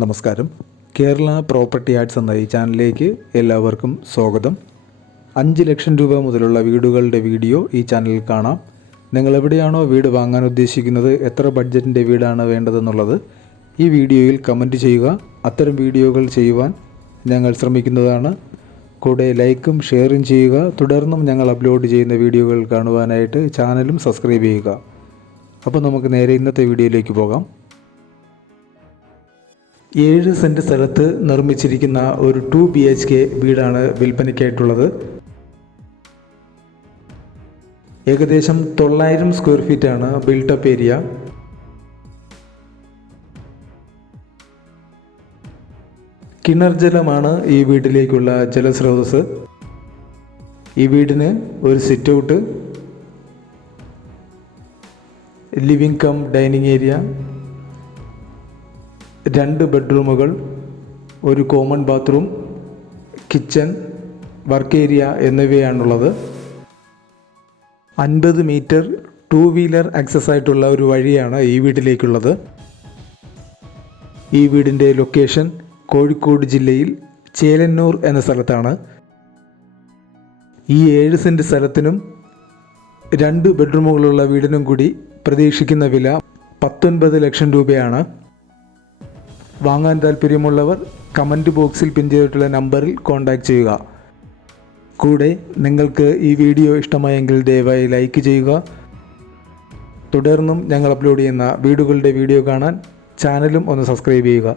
നമസ്കാരം. Kerala property arts എന്ന ഈ ചാനലിലേക്ക് എല്ലാവർക്കും സ്വാഗതം. 5 ലക്ഷം രൂപ മുതലുള്ള വീടുകളുടെ വീഡിയോ ഈ ചാനലിൽ കാണാം. നിങ്ങൾ എവിടെയാണോ വീട് വാങ്ങാൻ ഉദ്ദേശിക്കുന്നത്, എത്ര ബഡ്ജറ്റിൻ്റെ വീടാണ് വേണ്ടതെന്നുള്ളത് ഈ വീഡിയോയിൽ കമൻറ്റ് ചെയ്യുക. അത്തരം വീഡിയോകൾ ചെയ്യുവാൻ ഞങ്ങൾ ശ്രമിക്കുന്നതാണ്. കൂടെ ലൈക്കും ഷെയറും ചെയ്യുക. തുടർന്നും ഞങ്ങൾ അപ്ലോഡ് ചെയ്യുന്ന വീഡിയോകൾ കാണുവാനായിട്ട് ചാനലും സബ്സ്ക്രൈബ് ചെയ്യുക. അപ്പോൾ നമുക്ക് നേരെ ഇന്നത്തെ വീഡിയോയിലേക്ക് പോകാം. 7 സെൻറ്റ് സ്ഥലത്ത് നിർമ്മിച്ചിരിക്കുന്ന ഒരു 2 BHK വീടാണ് വിൽപ്പനയ്ക്കായിട്ടുള്ളത്. ഏകദേശം 900 സ്ക്വയർ ഫീറ്റാണ് ബിൽട്ടപ്പ് ഏരിയ. കിണർ ജലമാണ് ഈ വീട്ടിലേക്കുള്ള ജലസ്രോതസ്. ഈ വീടിന് ഒരു sit out, living cum dining area, 2 ബെഡ്റൂമുകൾ, ഒരു common bathroom, kitchen, work area എന്നിവയാണുള്ളത്. 50 മീറ്റർ 2 വീലർ ആക്സസ് ആയിട്ടുള്ള ഒരു വഴിയാണ് ഈ വീട്ടിലേക്കുള്ളത്. ഈ വീടിൻ്റെ ലൊക്കേഷൻ കോഴിക്കോട് ജില്ലയിൽ ചേലന്നൂർ എന്ന സ്ഥലത്താണ്. ഈ 7 സെൻറ്റ് സ്ഥലത്തിനും 2 ബെഡ്റൂമുകളുള്ള വീടിനും കൂടി പ്രതീക്ഷിക്കുന്ന വില 19 ലക്ഷം രൂപയാണ്. വാങ്ങാൻ താല്പര്യമുള്ളവർ കമൻറ്റ് ബോക്സിൽ പിൻ ചെയ്തിട്ടുള്ള നമ്പറിൽ കോൺടാക്റ്റ് ചെയ്യുക. കൂടെ നിങ്ങൾക്ക് ഈ വീഡിയോ ഇഷ്ടമായെങ്കിൽ ദയവായി ലൈക്ക് ചെയ്യുക. തുടർന്നും ഞങ്ങൾ അപ്ലോഡ് ചെയ്യുന്ന വീഡിയോ കാണാൻ ചാനലും ഒന്ന് സബ്സ്ക്രൈബ് ചെയ്യുക.